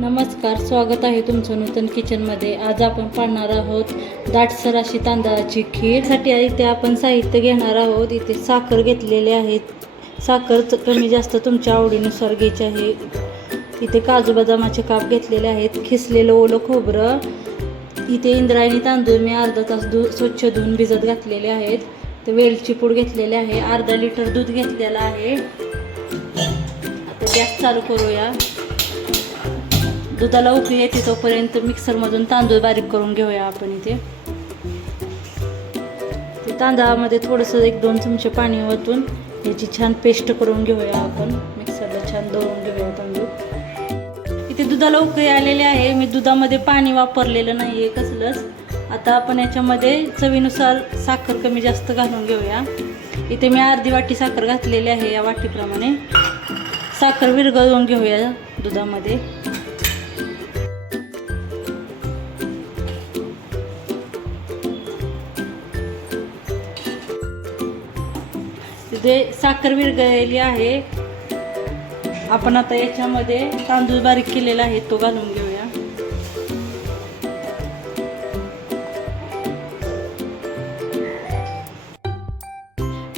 नमस्कार, स्वागत आहे तुमचं नूतन किचनमध्ये। आज आपण पाहणार आहोत दाटसर अशी तांदळाची खीर। साठी इथे आपण साहित्य घेणार आहोत। इथे साखर घेतलेले आहेत। साखर कमी जास्त तुमच्या आवडीनुसार घ्यायची आहे। इथे काजू बदामाचे काप घेतलेले आहेत। खिसलेलं ओलं खोबरं। इथे इंद्रायणी तांदूळ मी अर्धा तास स्वच्छ धुवून भिजत घातलेले आहेत। ते वेलची पूड घेतलेले आहे। अर्धा लिटर दूध घेतलेलं आहे। आता गॅस चालू करूया। दुधाला उकळी येते तोपर्यंत मिक्सरमधून तांदूळ बारीक करून घेऊया आपण। इथे तांदळामध्ये थोडंसं 1-2 चमचे पाणी ओतून याची छान पेस्ट करून घेऊया आपण। मिक्सरला छान दळून घेऊया तांदूळ। इथे दुधाला उकळी आलेले आहे। मी दुधामध्ये पाणी वापरलेलं नाही आहे कसलंच। आता आपण याच्यामध्ये चवीनुसार साखर कमी जास्त घालून घेऊया। इथे मी अर्धी वाटी साखर घातलेली आहे। या वाटीप्रमाणे साखर विरघळवून घेऊया दुधामध्ये। तिथे साखर विरघळलेली आहे। आपण आता याच्यामध्ये तांदूळ बारीक केलेला आहे तो घालून घेऊया।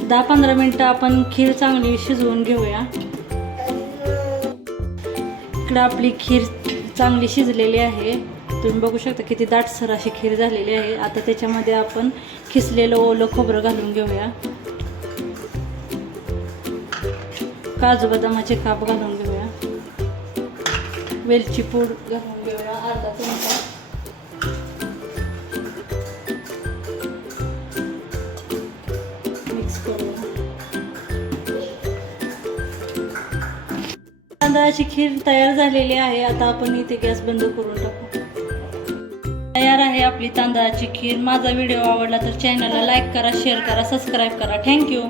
10-15 मिनिटं आपण खीर चांगली शिजवून घेऊया। इकडे आपली खीर चांगली शिजलेली आहे। तुम्ही बघू शकता किती दाटसर अशी खीर झालेली आहे। आता त्याच्यामध्ये आपण खिसलेलं ओलं खोबरं घालून घेऊया। काजू बदामाचे काप घालून घेऊया। वेलची पूड घालून घेऊया अर्धा चमचा। मिक्स करूया। तांदळाची खीर तयार झालेली आहे। आता आपण इथे गॅस बंद करून टाकू। तयार आहे आपली तांदळाची खीर। माझा व्हिडिओ आवडला तर चॅनलला लाईक करा, शेअर करा, सबस्क्राईब करा। थँक्यू।